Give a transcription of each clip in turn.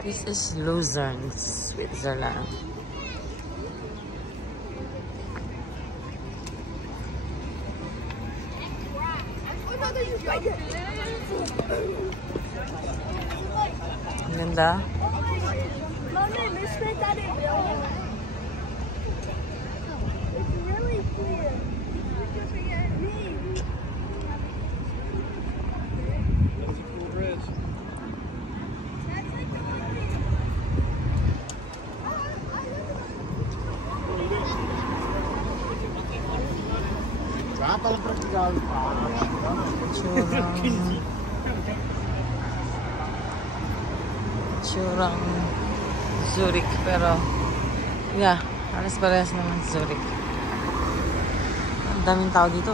This is Luzern, Switzerland. Ang ganda. Tsurang Zurich, pero yeah, halos parehas naman Zurich. Ang daming tao dito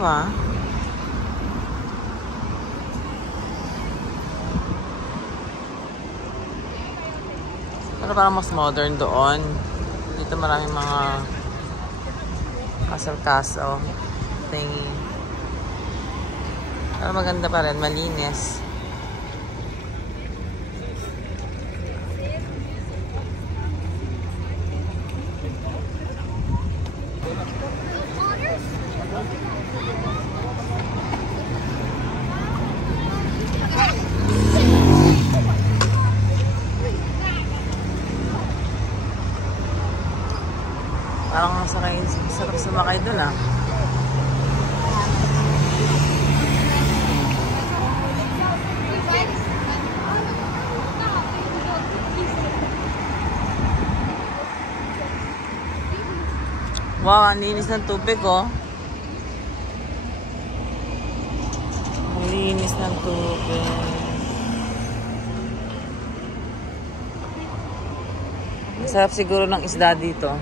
pero parang mas modern doon. Dito maraming mga castle thingy. Pero maganda pa rin, malinis. Parang sarap sumakay doon Wow, ang linis ng tubig Ang linis ng tubig. Masarap siguro ng isda dito.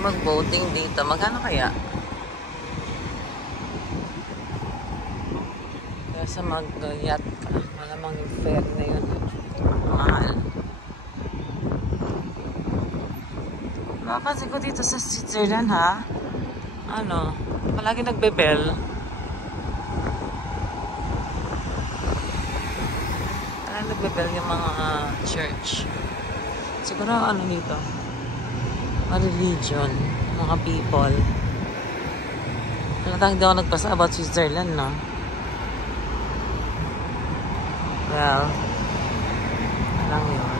Mag-boating dito. Magkano kaya? Kasi mag-yacht ka. Malamang yung fare na yun. Mahal. Napansin ko dito sa Switzerland palagi nagbe-bell. Palagi nagbe-bell yung mga church. Siguro dito? Religion, mga people. Talagang hindi ako nagbasa about Switzerland, Well, lang yun.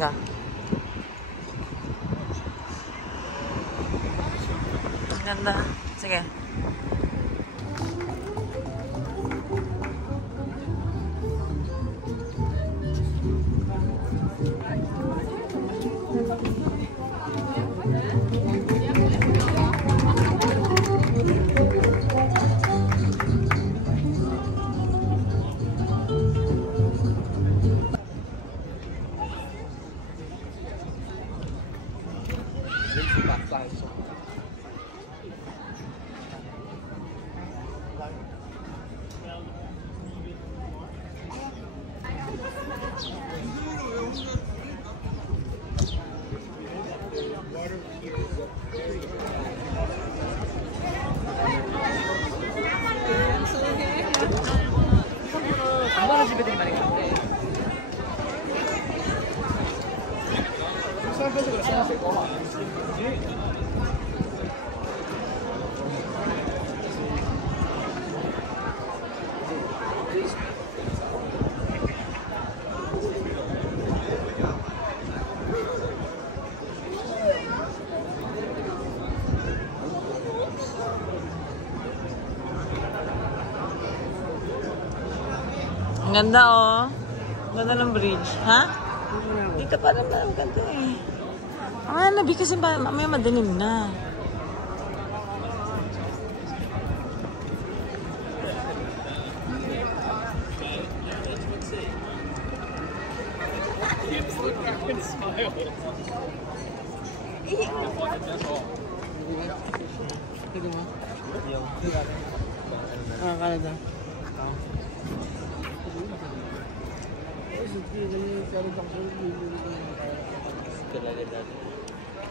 Ganda. Ganda. Sige. Ang ganda oh. Ang ganda ng bridge. Ha? Dito pa rin ang ganda eh. Nabi kasi mamaya madilim na. Canada.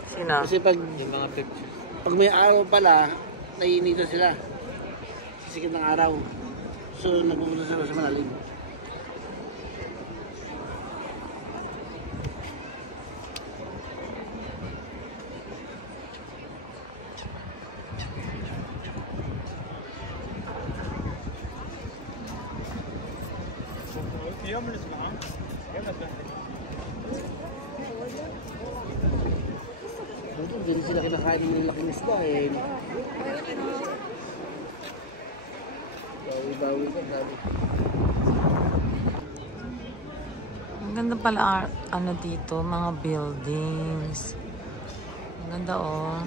Sino? Kasi pag yung mga pictures. Pag may araw pala, naiinita sila. Sisikip ng araw. So nagpupunta sila sa malalim. Hindi sila kinakain ng laking isda eh. Bawi-bawi ka, sabi. Ang ganda pala ano dito, mga buildings. Ang ganda oh.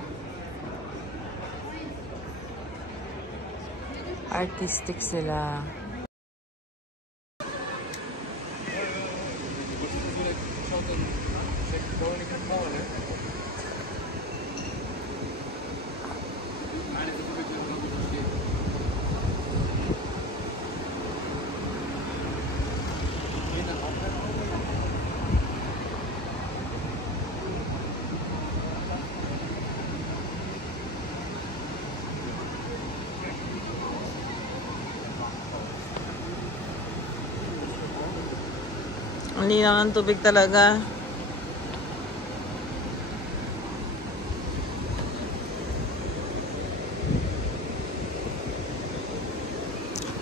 Artistic sila. Ang linaw ng tubig talaga.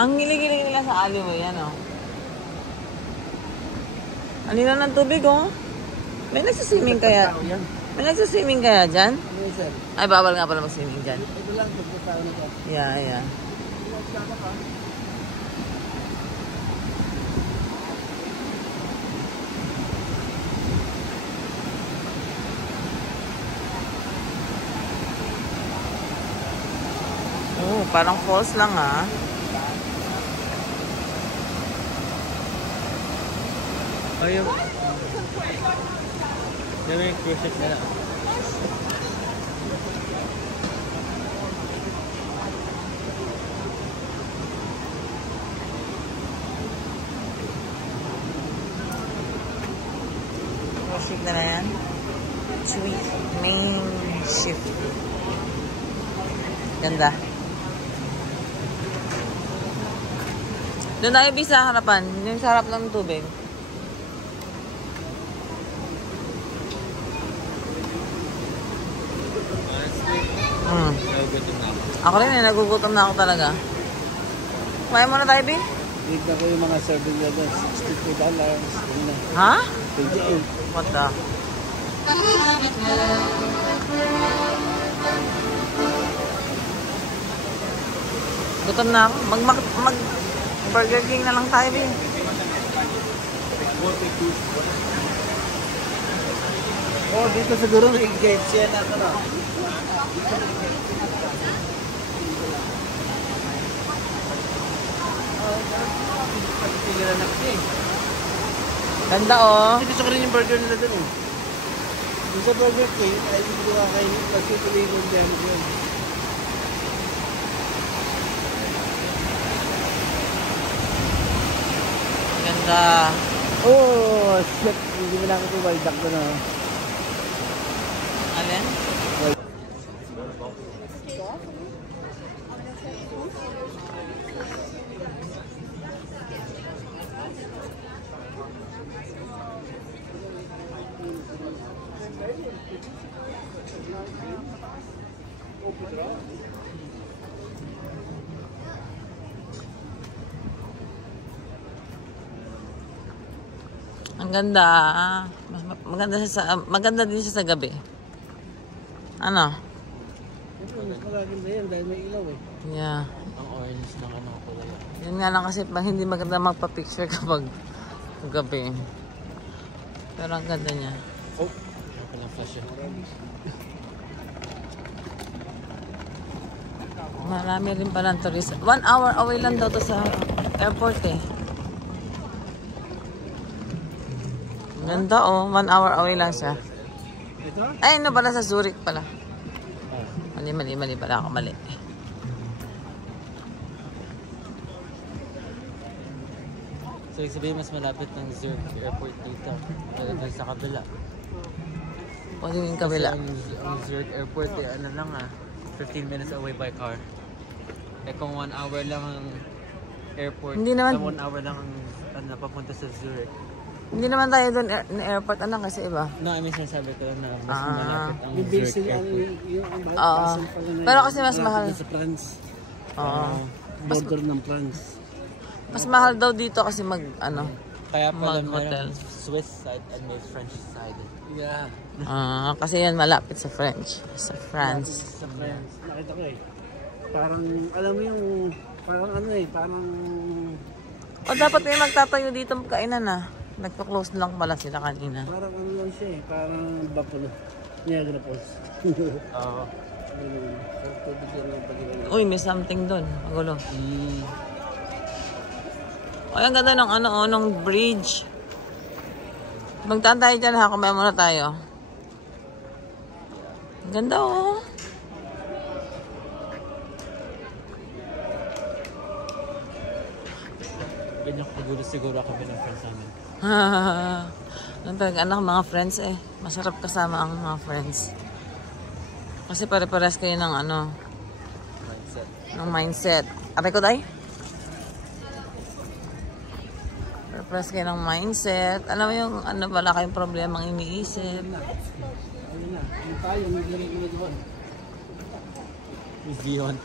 Ang giling-giling nila sa alleyway, yan oh. Ang linaw ng tubig oh. May nagsiswimming kaya? May nagsiswimming kaya dyan? Ay, bawal nga pala mag-swimming dyan. Ito lang, pagkatao na ito. Yeah. Oh, parang falls lang ah. Ayun. Yan yung cruise ship nila. Ship na yan. Sweet main ship. Ganda. Doon tayo sa harapan. Yung sa harap ng tubig. Ako rin eh. Nagugutom na ako talaga. Kumain mo na tayo, B? Tignan ko yung mga serving level. $62. Ha? 28. What the? Gutom na ako. Mag Burger King na lang tayo, B. Oh, dito siguro i-gauge yan ako na. Ganda oh. Gusto ko rin yung burger nila dun eh. Yung sa Burger King, ay hindi ko kakainin kasi tuloy yung dyan yun. Ganda. Oh, shit. Hindi mo na ako ito wild duck doon ah. Alin? Ang ganda. Maganda din siya sa gabi. Ano? Mas magaganda yan dahil may ilaw eh. Yeah. Ang orange ng ano kulay. Yun nga lang kasi hindi maganda magpa-picture kapag gabi. Pero ang ganda niya. Oh, ano pa lang flash yun. Marami rin palang tourist. 1 hour away lang daw to sa airport eh. Ganda oh, 1 hour away lang siya. Ito? Ay, no pala sa Zurich pala. Ah. Mali pala ako, mali. So, ibig sabihin mas malapit ng Zurich Airport dito. Kaya doon sa kabila. O yung kabila. Kasi ang Zurich Airport eh, ano lang 15 minutes away by car. Eh kung 1 hour lang ang airport, Hindi naman- 1 hour lang ang papunta sa Zurich. Hindi naman tayo doon na airport, ano kasi iba. No, I mean sinasabi ko na mas Ah. malapit ang Yung base Zurich nila, Airport. yung Oo. Basel pala na Pero yun. kasi mas Malapit mahal. na sa France. Oo. Border ng France. Mas mahal daw dito kasi ano. Kaya pala Mag-hotel. meron Swiss side and may French side. Yeah. Kasi yan malapit sa French. Sa France. Sa France. Nakita ko eh. Parang, alam mo yung, parang ano eh, parang, O dapat may magtatayo dito kainan na. Nagpa-close lang pala sila kanina. parang ano lang siya eh, parang Buffalo. Niagara Falls. Oo. Tubig yan lang pag-iwan. Uy, may something doon. Magulo. Mm. Ay, ang ganda ng nung bridge. Magdaan tayo dyan ha, kumain muna tayo. Ang ganda oh. Ganyan siguro kami ng friends namin. Ang talaga anak, mga friends eh. Masarap kasama ang mga friends. Kasi pare-pares kayo ng Mindset. ng mindset. Aray ko tayo? Pare-pares kayo ng mindset. Alam mo yung wala kayong problema ang iniisip. Ayun na, yung tayo, naglagay ko na doon. Beyond.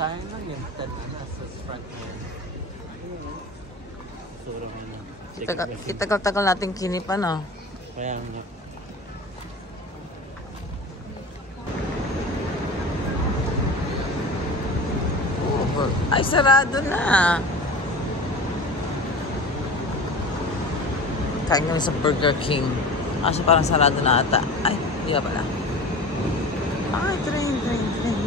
Sayang lang yun. 10 na sa front na yun. Sobrang yun. Kitagal-tagal natin kinipan oh. Kaya nga. Ay, sarado na. Kain kami sa Burger King. Kasi parang sarado na ata. Ay, hindi ka pala. Ay, train.